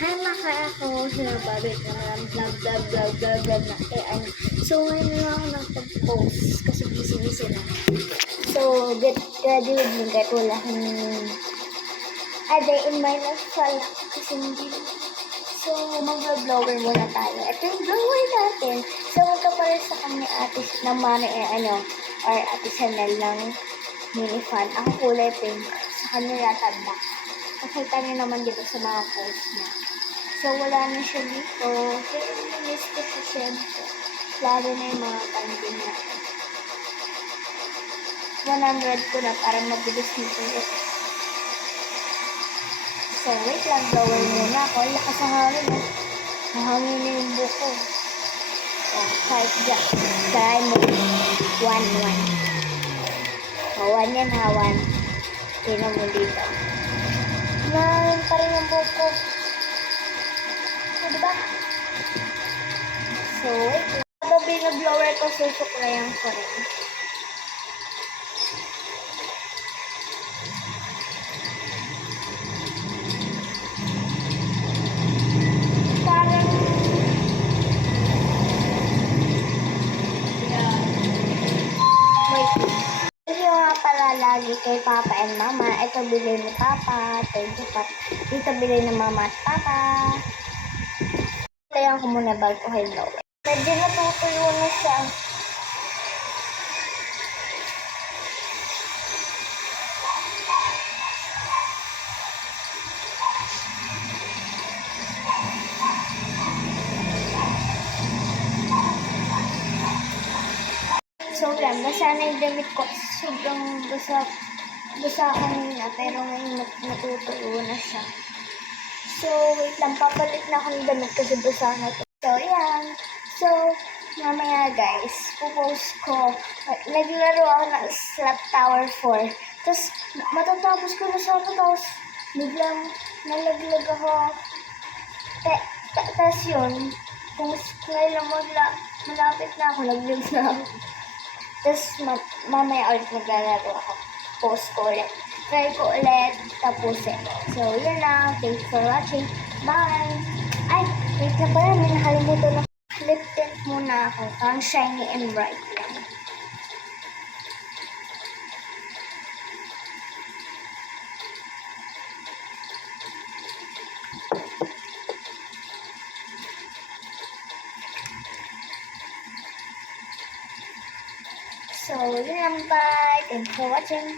Hi mga ako, sinababit na vlog na So, ngayon na ako nagpag-post kasi busy na. So, get ready with me, kahit wala akong a day in my life pala kasi hindi. So, mag-vlogger muna tayo. Ito yung vlogger natin. So, magkapares sa kanya ate na or ate Chanel ng mini fan. Ako kulay pink. Sa kanya yata black. Nakita niyo naman dito sa mga post niya. So, wala na siya dito. Kaya miss ko siya siyempre. Lalo na yung mga panding natin. 100 ko na para mabilis nito. So, wait lang. Blower muna ako. Lakas ang hangin. Mahangin na yung buko. Oh, 5 dyan. Try mo. 1. Oh, 1 yan ha. 1. Tingnan mo dito. Mahangin pa rin yung buko. Diba? So, wait lang. Sabi na blower ko, susuklayan ko rin. Parang wait. Hindi nga pala lagi kay Papa and Mama. Ito bilhin ni Papa. Dito bilhin ni Mama at Papa. Kaya ako muna bago kay blower. Medyo natutuyo na siya. So yan, basa na yung damit ko. Sobrang basa kanina, pero ngayon natutuyo na siya. So, wait lang, papalit na ako ng damit kasi basa na ito. So, yan. So, mamaya guys, pupost ko. Naglaro ako ng Slap Tower 4. Tapos, matatapos ko na sana. Tapos, biglang nalaglag ako. Tapos yun, kung ngayon malapit na ako, naglag na ako. Tapos, mamaya ulit maglalaro ako. Post ko ulit. Try ko ulit. Tapusin. So, yun lang. Thanks for watching. Bye! Ay, wait na pala. May nakalimutan na. Lip tint muna ako. Parang shiny and bright lang. So, yun lang. Bye! Thanks for watching.